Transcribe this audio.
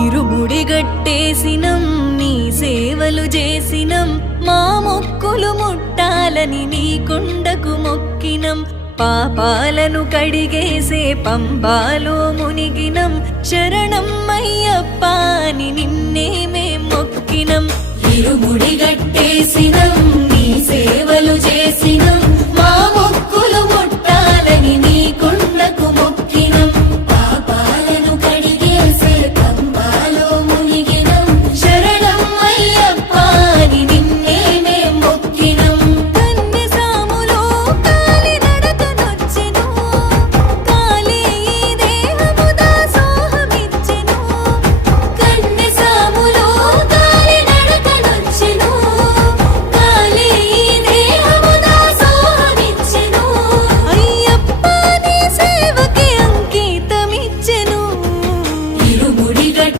ఇరుముడి గట్టేసినం నీ సేవలు చేసినం మా మొక్కులు ముట్టాలని నీ కొండకు మొక్కినం పాపాలను కడిగేసే పంబాలో మునిగినం శరణం అయ్యప్ప